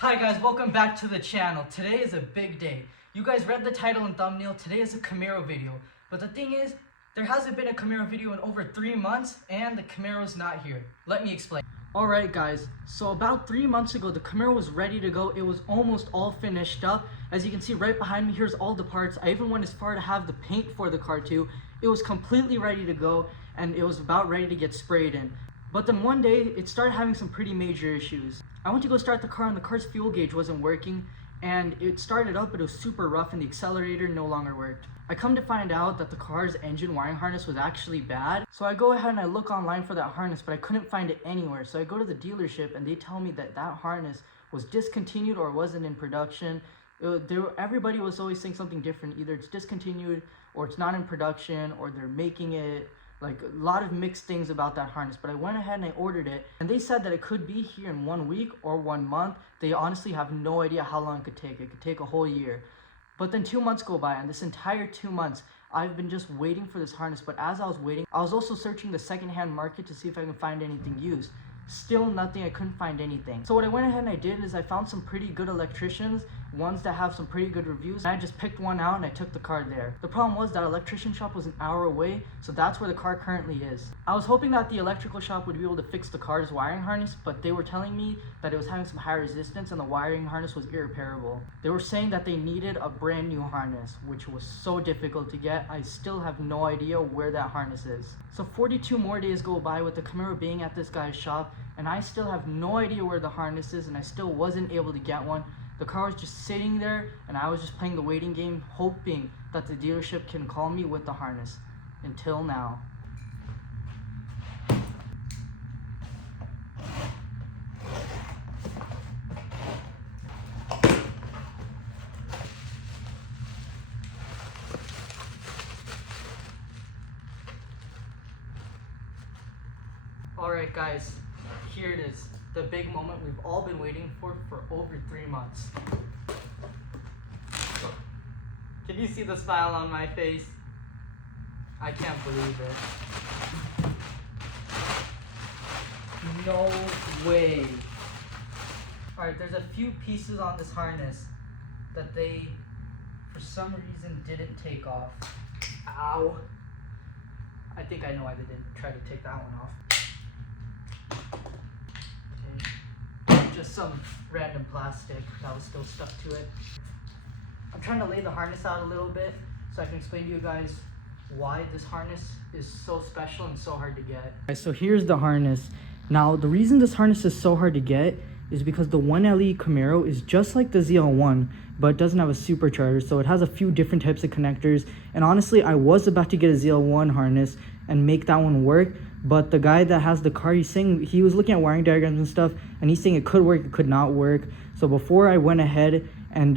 Hi guys, welcome back to the channel. Today is a big day. You guys read the title and thumbnail. Today is a Camaro video. But the thing is, there hasn't been a Camaro video in over 3 months and the Camaro's not here. Let me explain. Alright guys, so about 3 months ago the Camaro was ready to go. It was almost all finished up. As you can see right behind me, here's all the parts. I even went as far to have the paint for the car too. It was completely ready to go and it was about ready to get sprayed in. But then one day, it started having some pretty major issues. I went to go start the car and the car's fuel gauge wasn't working, and it started up but it was super rough and the accelerator no longer worked. I come to find out that the car's engine wiring harness was actually bad. So I go ahead and I look online for that harness, but I couldn't find it anywhere. So I go to the dealership and they tell me that that harness was discontinued or wasn't in production. Everybody was always saying something different. Either it's discontinued or it's not in production or they're making it. Like a lot of mixed things about that harness, but I went ahead and I ordered it and they said that it could be here in 1 week or 1 month. They honestly have no idea how long it could take. It could take a whole year. But then 2 months go by and this entire 2 months I've been just waiting for this harness. But as I was waiting, I was also searching the secondhand market to see if I can find anything used. Still nothing. I couldn't find anything. So what I went ahead and I did is I found some pretty good electricians, ones that have some pretty good reviews, and I just picked one out and I took the car there. The problem was that electrician shop was an hour away, so that's where the car currently is. I was hoping that the electrical shop would be able to fix the car's wiring harness, but they were telling me that it was having some high resistance and the wiring harness was irreparable. They were saying that they needed a brand new harness, which was so difficult to get. I still have no idea where that harness is. So 42 more days go by with the Camaro being at this guy's shop, and I still have no idea where the harness is, and I still wasn't able to get one. The car was just sitting there, and I was just playing the waiting game, hoping that the dealership can call me with the harness. Until now. Alright guys, here it is. The big moment we've all been waiting for over 3 months. Can you see the smile on my face? I can't believe it. No way. Alright, there's a few pieces on this harness that they, for some reason, didn't take off. Ow. I think I know why they didn't try to take that one off. Just some random plastic that was still stuck to it. I'm trying to lay the harness out a little bit so I can explain to you guys why this harness is so special and so hard to get. So here's the harness. Now the reason this harness is so hard to get is because the 1LE Camaro is just like the ZL1, but it doesn't have a supercharger, so it has a few different types of connectors. And honestly, I was about to get a ZL1 harness and make that one work, but the guy that has the car, he's saying, he was looking at wiring diagrams and stuff, and he's saying it could work, it could not work. So before I went ahead and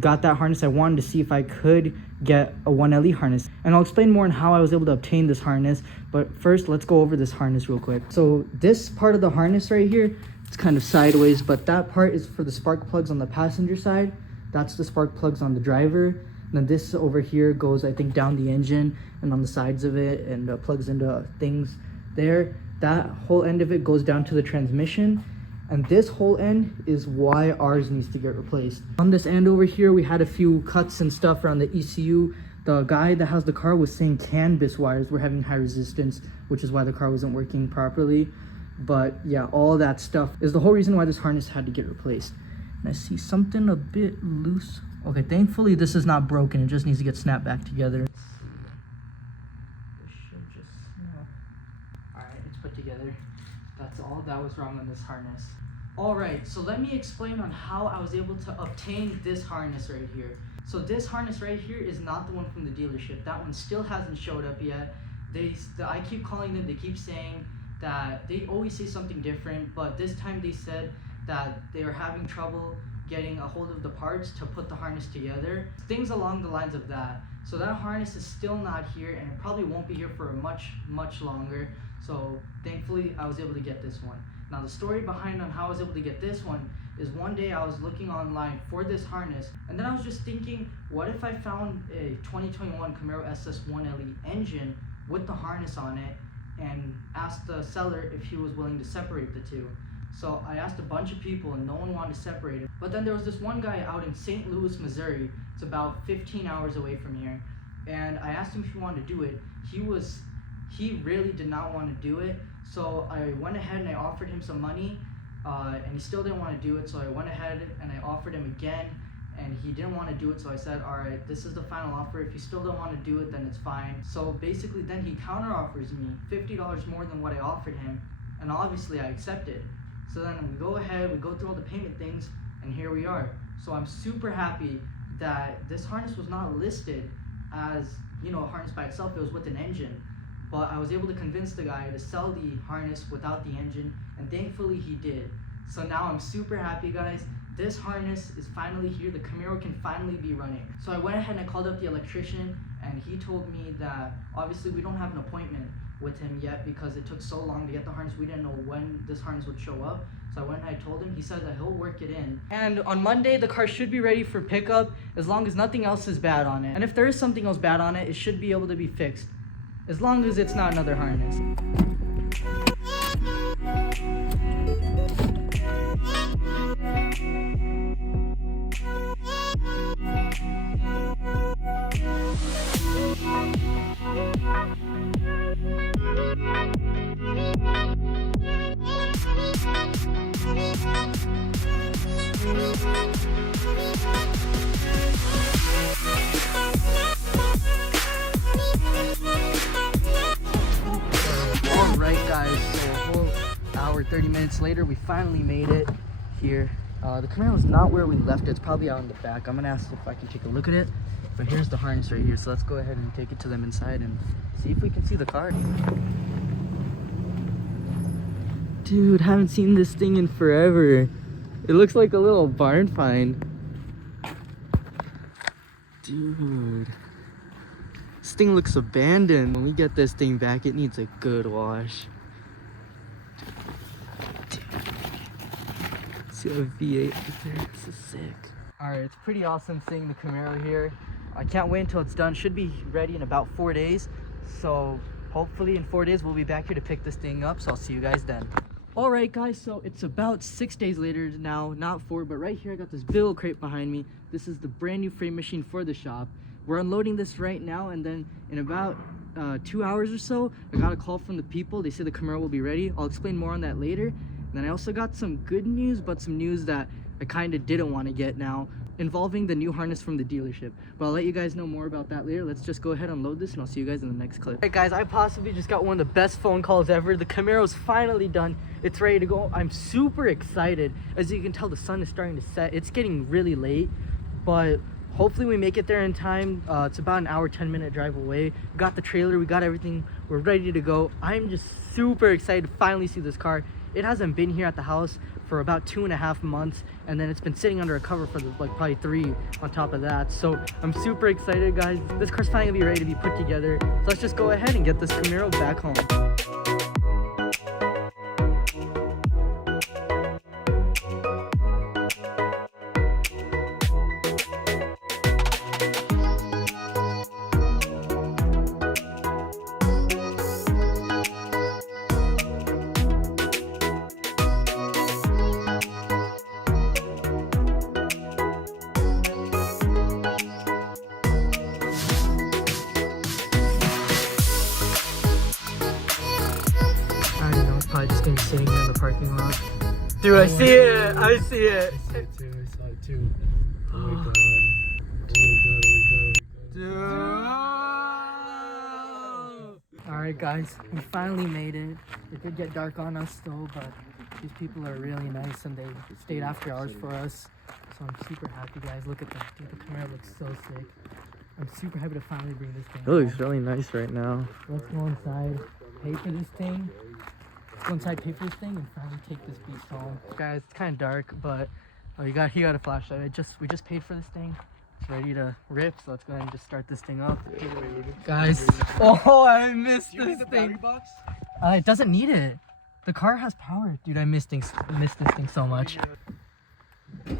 got that harness, I wanted to see if I could get a 1LE harness. And I'll explain more on how I was able to obtain this harness, but first let's go over this harness real quick. So this part of the harness right here, it's kind of sideways, but that part is for the spark plugs on the passenger side. That's the spark plugs on the driver. And then this over here goes, I think, down the engine and on the sides of it, and plugs into things there. That whole end of it goes down to the transmission, and this whole end is why ours needs to get replaced. On this end over here, we had a few cuts and stuff around the ECU. The guy that has the car was saying canvas wires were having high resistance, which is why the car wasn't working properly. But yeah, all that stuff is the whole reason why this harness had to get replaced. And I see something a bit loose. Okay, thankfully this is not broken. It just needs to get snapped back together. This should just snap. Alright, it's put together. That's all that was wrong on this harness. Alright, so let me explain on how I was able to obtain this harness right here. So this harness right here is not the one from the dealership. That one still hasn't showed up yet. I keep calling them, they keep saying that they always say something different, but this time they said that they are having trouble getting a hold of the parts to put the harness together. Things along the lines of that. So that harness is still not here, and it probably won't be here for much longer. So thankfully I was able to get this one. Now the story behind on how I was able to get this one is one day I was looking online for this harness, and then I was just thinking, what if I found a 2021 Camaro SS 1LE engine with the harness on it and asked the seller if he was willing to separate the two. So I asked a bunch of people and no one wanted to separate it. But then there was this one guy out in St. Louis, Missouri. It's about 15 hours away from here. And I asked him if he wanted to do it. He really did not want to do it. So I went ahead and I offered him some money, and he still didn't want to do it. So I went ahead and I offered him again, and he didn't want to do it. So I said, all right, this is the final offer. If you still don't want to do it, then it's fine. So basically then he counter offers me $50 more than what I offered him, and obviously I accepted. So then we go ahead, we go through all the payment things, and here we are. So I'm super happy that this harness was not listed as, you know, a harness by itself. It was with an engine. But I was able to convince the guy to sell the harness without the engine, and thankfully he did. So now I'm super happy, guys. This harness is finally here. The Camaro can finally be running. So I went ahead and I called up the electrician, and he told me that obviously we don't have an appointment with him yet because it took so long to get the harness. We didn't know when this harness would show up. So I went and I told him. He said that he'll work it in. And on Monday, the car should be ready for pickup as long as nothing else is bad on it. And if there is something else bad on it, it should be able to be fixed, as long as it's not another harness. Alright guys, so a whole hour, 30 minutes later, we finally made it here. The Camaro is not where we left it. It's probably out in the back. I'm gonna ask if I can take a look at it. But here's the harness right here, so let's go ahead and take it to them inside and see if we can see the car. Dude, haven't seen this thing in forever. It looks like a little barn find. Dude, this thing looks abandoned. When we get this thing back, it needs a good wash. Dude. See a V8 right there? This is sick. Alright, it's pretty awesome seeing the Camaro here. I can't wait until it's done. Should be ready in about 4 days. So hopefully in 4 days we'll be back here to pick this thing up. So I'll see you guys then. Alright guys, so it's about 6 days later now, not 4, but right here I got this big old crate behind me. This is the brand new frame machine for the shop. We're unloading this right now, and then in about 2 hours or so, I got a call from the people. They said the Camaro will be ready. I'll explain more on that later. And then I also got some good news, but some news that I kind of didn't want to get now, involving the new harness from the dealership. But I'll let you guys know more about that later. Let's just go ahead and load this, and I'll see you guys in the next clip. Alright guys, I possibly just got one of the best phone calls ever. The Camaro's finally done. It's ready to go. I'm super excited. As you can tell, the sun is starting to set. It's getting really late, but hopefully we make it there in time. It's about an hour, 10-minute drive away. We got the trailer, we got everything. We're ready to go. I'm just super excited to finally see this car. It hasn't been here at the house for about 2.5 months, and then it's been sitting under a cover for like probably 3 on top of that. So I'm super excited, guys. This car's finally gonna be ready to be put together. So let's just go ahead and get this Camaro back home. Probably just gonna be sitting here in the parking lot. Dude, I see it! I see it! I saw it too. Oh my god. Dude! Alright guys, we finally made it. It did get dark on us though, but these people are really nice and they stayed after hours for us. So I'm super happy, guys. Look at that. Dude, the Camaro looks so sick. I'm super happy to finally bring this thing home. It looks really nice right now. Let's go inside, pay for this thing. Go inside, pay for this thing, and finally take this beast home. Guys, it's kind of dark, but he got a flashlight. We just paid for this thing. It's ready to rip, so let's go ahead and just start this thing up. Guys, oh, I missed this thing. Box? It doesn't need it. The car has power. Dude, I missed this thing so much. Dude!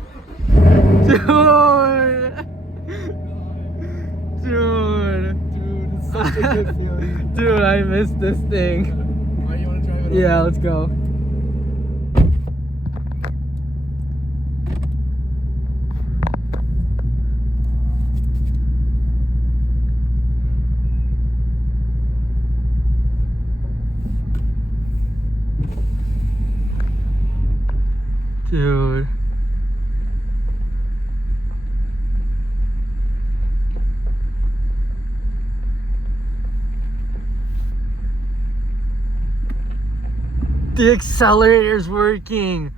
Dude! Dude, it's such a good feeling. Dude, I missed this thing. Alright, you want to drive it? Yeah, let's go. Dude. The accelerator's working.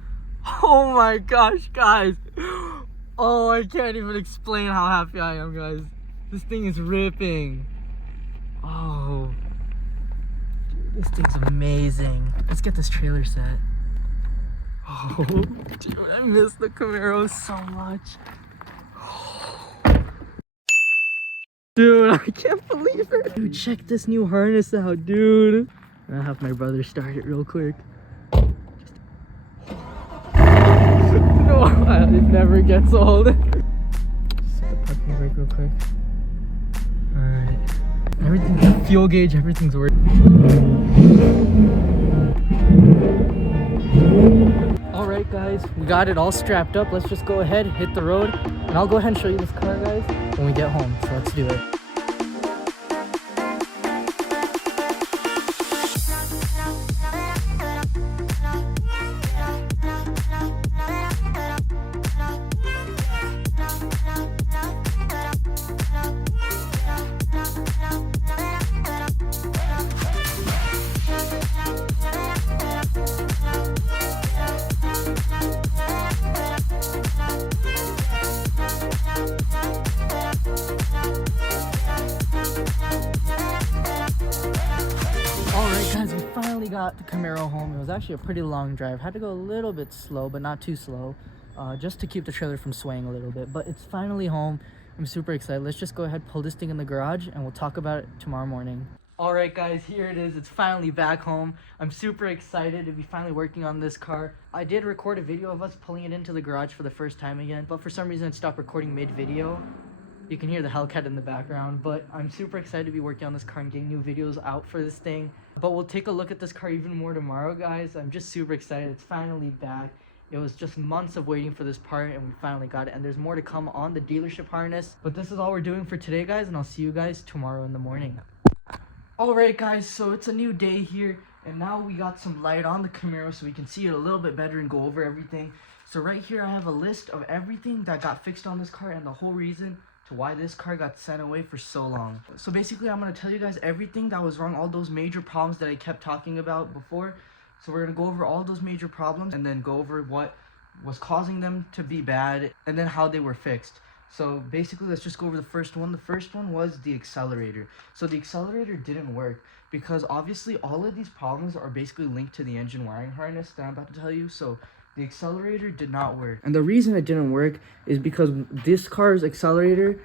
Oh my gosh, guys. Oh, I can't even explain how happy I am, guys. This thing is ripping. Oh. Dude, this thing's amazing. Let's get this trailer set. Oh, dude, I miss the Camaro so much. Dude, I can't believe it. Dude, check this new harness out, dude. I'll have my brother start it real quick. No, it never gets old. Set the parking brake real quick. Alright. Everything, the fuel gauge, everything's working. Alright guys, we got it all strapped up. Let's just go ahead, hit the road, and I'll go ahead and show you this car, guys, when we get home. So let's do it. Alright guys, we finally got the Camaro home. It was actually a pretty long drive. Had to go a little bit slow, but not too slow, just to keep the trailer from swaying a little bit. But it's finally home. I'm super excited. Let's just go ahead, pull this thing in the garage, and we'll talk about it tomorrow morning. Alright guys, here it is. It's finally back home. I'm super excited to be finally working on this car. I did record a video of us pulling it into the garage for the first time again, but for some reason it stopped recording mid-video. You can hear the Hellcat in the background, but I'm super excited to be working on this car and getting new videos out for this thing. But we'll take a look at this car even more tomorrow, guys. I'm just super excited. It's finally back. It was just months of waiting for this part, and we finally got it. And there's more to come on the dealership harness. But this is all we're doing for today, guys, and I'll see you guys tomorrow in the morning. Alright, guys, so it's a new day here, and now we got some light on the Camaro so we can see it a little bit better and go over everything. So right here, I have a list of everything that got fixed on this car and the whole reason to why this car got sent away for so long. So basically, I'm going to tell you guys everything that was wrong, all those major problems that I kept talking about before. So we're going to go over all those major problems and then go over what was causing them to be bad and then how they were fixed. So basically, let's just go over the first one. The first one was the accelerator. So the accelerator didn't work because obviously all of these problems are basically linked to the engine wiring harness that I'm about to tell you. So the accelerator did not work. And the reason it didn't work is because this car's accelerator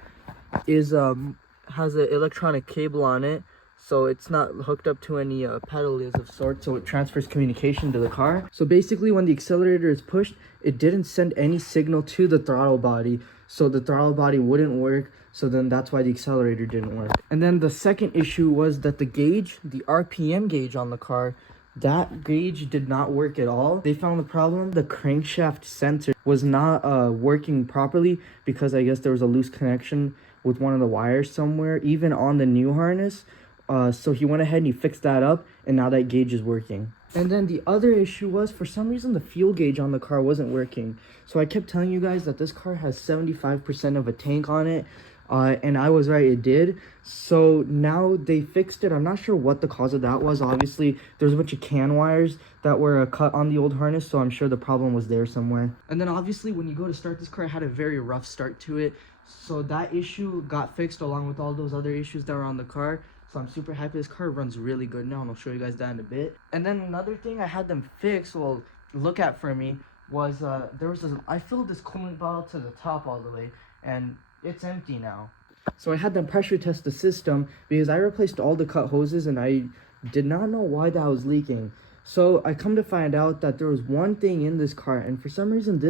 is has an electronic cable on it. So it's not hooked up to any pedals of sorts, so it transfers communication to the car. So basically, when the accelerator is pushed, it didn't send any signal to the throttle body. So the throttle body wouldn't work. So then that's why the accelerator didn't work. And then the second issue was that the gauge, the RPM gauge on the car, that gauge did not work at all. They found the problem. The crankshaft sensor was not working properly because I guess there was a loose connection with one of the wires somewhere, even on the new harness. So he went ahead and he fixed that up, and now that gauge is working. And then the other issue was, for some reason, the fuel gauge on the car wasn't working. So I kept telling you guys that this car has 75% of a tank on it. And I was right, it did. So now they fixed it. I'm not sure what the cause of that was. Obviously, there's a bunch of can wires that were cut on the old harness, so I'm sure the problem was there somewhere. And then obviously, when you go to start this car, it had a very rough start to it. So that issue got fixed along with all those other issues that were on the car. So I'm super happy this car runs really good now, and I'll show you guys that in a bit. And then another thing I had them fix, well, look at for me, was I filled this coolant bottle to the top all the way, and it's empty now. So I had them pressure test the system because I replaced all the cut hoses and I did not know why that was leaking. So I come to find out that there was one thing in this car, and for some reason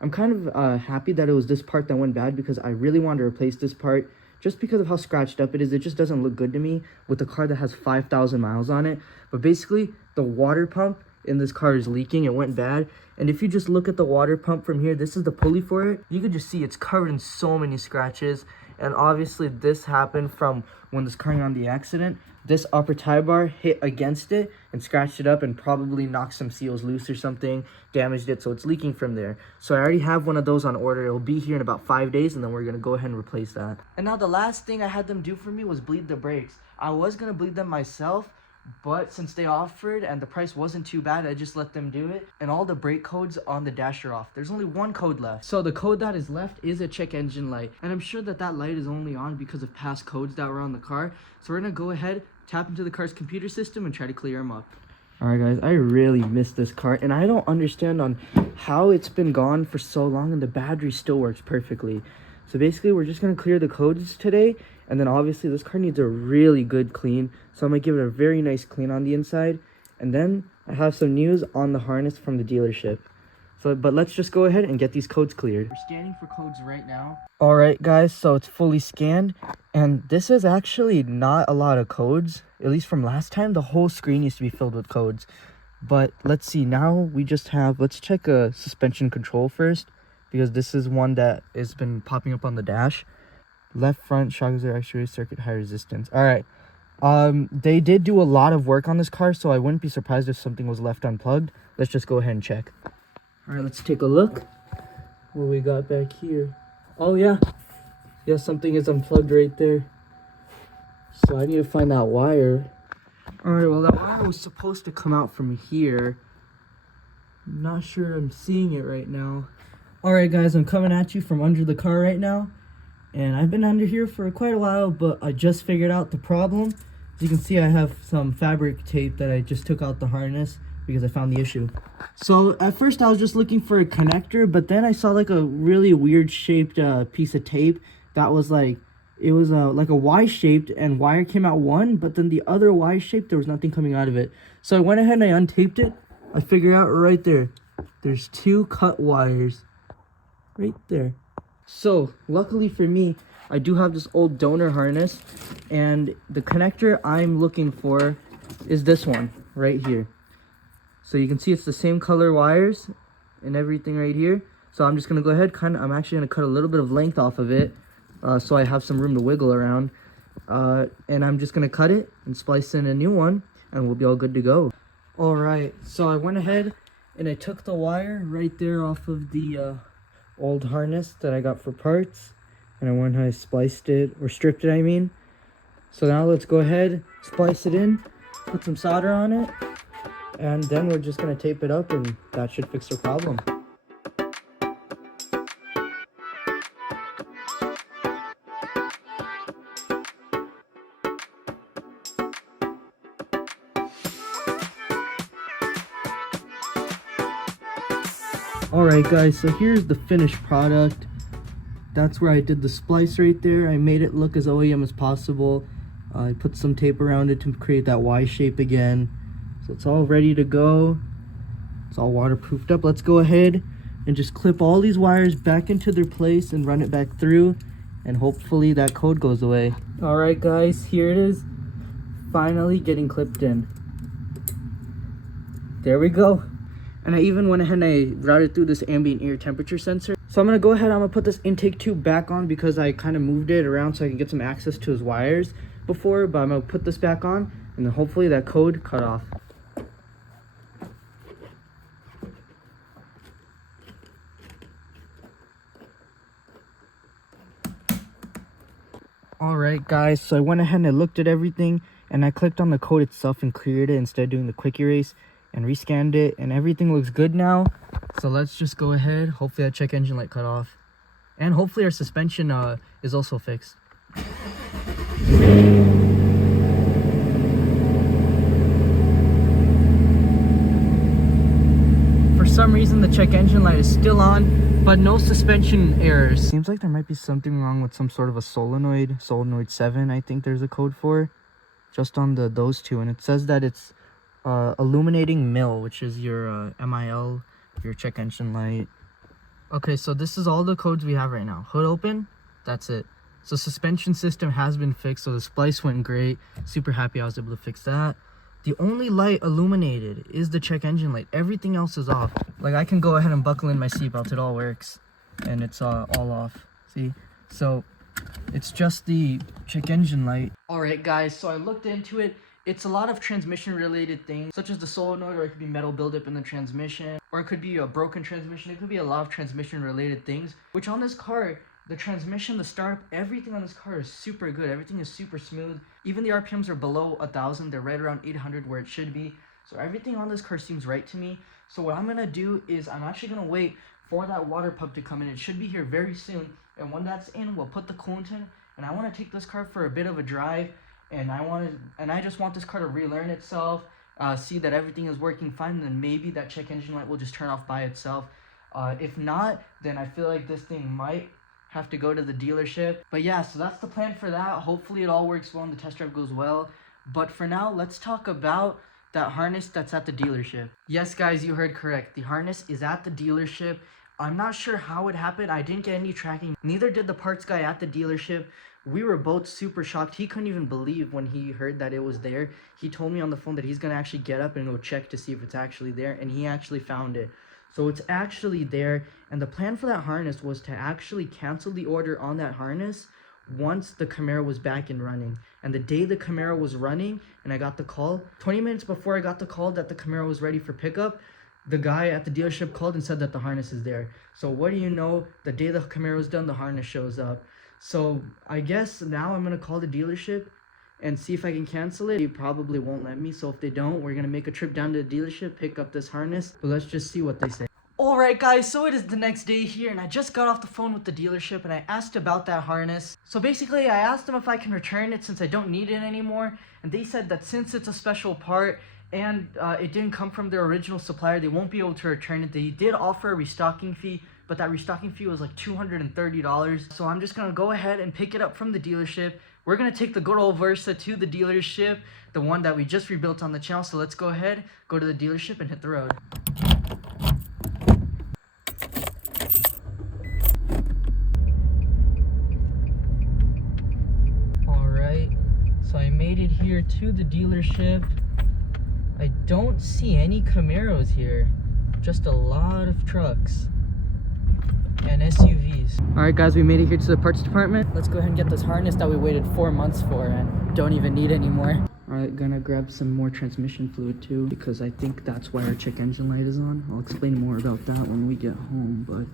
I'm kind of happy that it was this part that went bad because I really wanted to replace this part just because of how scratched up it is. It just doesn't look good to me with a car that has 5,000 miles on it. But basically, the water pump in this car is leaking. It went bad. And if you just look at the water pump from here, this is the pulley for it. You can just see it's covered in so many scratches. And obviously this happened from when this car got on the accident. This upper tie bar hit against it and scratched it up and probably knocked some seals loose or something, damaged it, so it's leaking from there. So I already have one of those on order. It'll be here in about 5 days, and then we're gonna go ahead and replace that. And now the last thing I had them do for me was bleed the brakes. I was gonna bleed them myself, but since they offered and the price wasn't too bad, I just let them do it. And all the brake codes on the dash are off. There's only one code left. So the code that is left is a check engine light. And I'm sure that that light is only on because of past codes that were on the car. So we're gonna go ahead, tap into the car's computer system and try to clear them up. Alright guys, I really miss this car. And I don't understand on how it's been gone for so long and the battery still works perfectly. So basically we're just gonna clear the codes today. And then obviously this car needs a really good clean. So I'm going to give it a very nice clean on the inside. And then I have some news on the harness from the dealership. But let's just go ahead and get these codes cleared. We're scanning for codes right now. Alright guys, so it's fully scanned. And this is actually not a lot of codes. At least from last time, the whole screen used to be filled with codes. But let's see, now we just have, let's check a suspension control first. Because this is one that has been popping up on the dash. Left front shock absorber actuator circuit high resistance. All right, they did do a lot of work on this car, so I wouldn't be surprised if something was left unplugged. Let's just go ahead and check. All right, let's take a look. What we got back here? Oh yeah, something is unplugged right there. So I need to find that wire. All right, well that wire was supposed to come out from here. I'm not sure I'm seeing it right now. All right guys, I'm coming at you from under the car right now. And I've been under here for quite a while, but I just figured out the problem. As you can see, I have some fabric tape that I just took out the harness because I found the issue. So at first I was just looking for a connector, but then I saw like a really weird shaped piece of tape that was like, it was like a Y shaped and wire came out one, but then the other Y shaped, there was nothing coming out of it. So I went ahead and I untaped it. I figured out right there, there's 2 cut wires right there. So luckily for me, I do have this old donor harness, and the connector I'm looking for is this one right here. So you can see it's the same color wires and everything right here. So I'm just gonna go ahead, I'm actually gonna cut a little bit of length off of it, so I have some room to wiggle around. And I'm just gonna cut it and splice in a new one, and we'll be all good to go. All right, so I went ahead and I took the wire right there off of the old harness that I got for parts, and I went ahead and spliced it, or stripped it I mean. So now let's go ahead, splice it in, put some solder on it, and then we're just going to tape it up, and that should fix the problem. Alright guys, so here's the finished product. That's where I did the splice right there. I made it look as OEM as possible. I put some tape around it to create that Y shape again. So it's all ready to go. It's all waterproofed up. Let's go ahead and just clip all these wires back into their place and run it back through, and hopefully that code goes away. Alright guys, here it is. Finally getting clipped in. There we go. And I even went ahead and I routed through this ambient air temperature sensor. So I'm going to go ahead, I'm going to put this intake tube back on because I kind of moved it around so I can get some access to his wires before. But I'm going to put this back on, and then hopefully that code cut off. Alright guys, so I went ahead and I looked at everything, and I clicked on the code itself and cleared it instead of doing the quick erase, and rescanned it, and everything looks good now. So let's just go ahead, hopefully that check engine light cut off, and hopefully our suspension is also fixed. For some reason the check engine light is still on, but no suspension errors. Seems like there might be something wrong with some sort of a solenoid 7 I think there's a code for, just on those two, and it says that it's illuminating MIL, which is your MIL, your check engine light. Okay, so this is all the codes we have right now. Hood open, that's it. So suspension system has been fixed, so the splice went great. Super happy I was able to fix that. The only light illuminated is the check engine light. Everything else is off. Like, I can go ahead and buckle in my seatbelt, it all works, and it's all off. See? So It's just the check engine light. Alright guys, so I looked into it. It's a lot of transmission related things, such as the solenoid, or it could be metal buildup in the transmission, or it could be a broken transmission. It could be a lot of transmission related things, which on this car, the transmission, the startup, everything on this car is super good. Everything is super smooth. Even the RPMs are below 1,000. They're right around 800 where it should be. So everything on this car seems right to me. So what I'm going to do is I'm actually going to wait for that water pump to come in. It should be here very soon. And when that's in, we'll put the coolant in. And I want to take this car for a bit of a drive. And I just want this car to relearn itself, see that everything is working fine, and then maybe that check engine light will just turn off by itself. If not, then I feel like this thing might have to go to the dealership. But yeah, so that's the plan for that. Hopefully it all works well and the test drive goes well. But for now, let's talk about that harness that's at the dealership. Yes guys, you heard correct. The harness is at the dealership. I'm not sure how it happened. I didn't get any tracking. Neither did the parts guy at the dealership. We were both super shocked. He couldn't even believe when he heard that it was there. He told me on the phone that he's gonna actually get up and go check to see if it's actually there, and he actually found it. So it's actually there, and the plan for that harness was to actually cancel the order on that harness once the Camaro was back and running. And the day the Camaro was running and I got the call, 20 minutes before I got the call that the Camaro was ready for pickup, the guy at the dealership called and said that the harness is there. So what do you know, the day the Camaro is done, the harness shows up. So I guess now I'm going to call the dealership and see if I can cancel it. They probably won't let me, so if they don't, we're going to make a trip down to the dealership, pick up this harness. But let's just see what they say. Alright guys, so it is the next day here, and I just got off the phone with the dealership and I asked about that harness. So basically I asked them if I can return it since I don't need it anymore, and they said that since it's a special part and it didn't come from their original supplier, they won't be able to return it. They did offer a restocking fee, but that restocking fee was like $230. So I'm just gonna go ahead and pick it up from the dealership. We're gonna take the good old Versa to the dealership, the one that we just rebuilt on the channel. So let's go ahead, go to the dealership and hit the road. Alright, so I made it here to the dealership. I don't see any Camaros here, just a lot of trucks and SUVs. Alright guys, we made it here to the parts department. Let's go ahead and get this harness that we waited 4 months for and don't even need anymore. Alright, gonna grab some more transmission fluid too, because I think that's why our check engine light is on. I'll explain more about that when we get home, but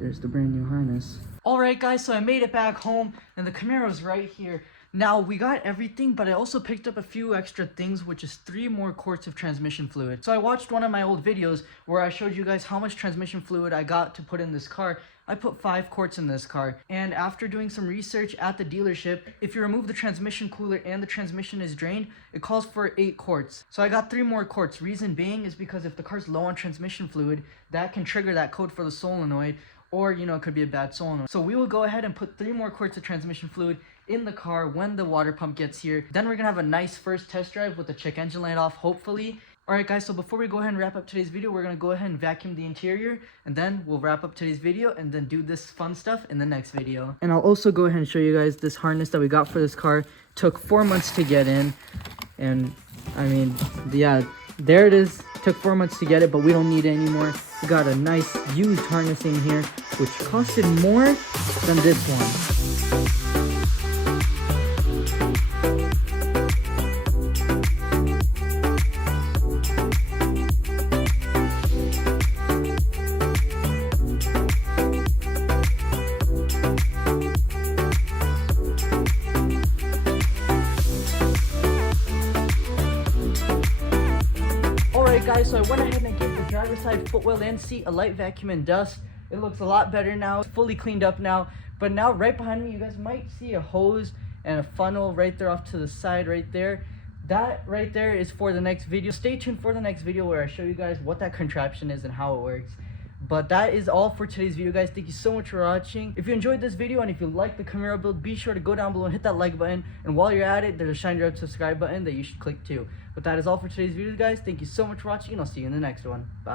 there's the brand new harness. Alright guys, so I made it back home and the Camaro's right here. Now, we got everything, but I also picked up a few extra things, which is 3 more quarts of transmission fluid. So I watched one of my old videos where I showed you guys how much transmission fluid I got to put in this car. I put 5 quarts in this car, and after doing some research at the dealership, if you remove the transmission cooler and the transmission is drained, it calls for 8 quarts. So I got 3 more quarts. Reason being is because if the car's low on transmission fluid, that can trigger that code for the solenoid, or you know, it could be a bad solenoid. So we will go ahead and put 3 more quarts of transmission fluid in the car when the water pump gets here. Then we're gonna have a nice first test drive with the check engine light off, hopefully. Alright guys, so before we go ahead and wrap up today's video, we're gonna go ahead and vacuum the interior, and then we'll wrap up today's video and then do this fun stuff in the next video. And I'll also go ahead and show you guys this harness that we got for this car. Took 4 months to get in, and I mean, yeah, there it is. Took 4 months to get it, but we don't need it anymore. We got a nice used harness in here, which costed more than this one. Guys, so I went ahead and gave the driver's side footwell and seat a light vacuum and dust. It looks a lot better now. It's fully cleaned up now. But now right behind me, you guys might see a hose and a funnel right there off to the side right there. That right there is for the next video. Stay tuned for the next video where I show you guys what that contraption is and how it works. But that is all for today's video, guys. Thank you so much for watching. If you enjoyed this video and if you like the Camaro build, be sure to go down below and hit that like button. And while you're at it, there's a shiny red subscribe button that you should click too. But that is all for today's video, guys. Thank you so much for watching, and I'll see you in the next one. Bye.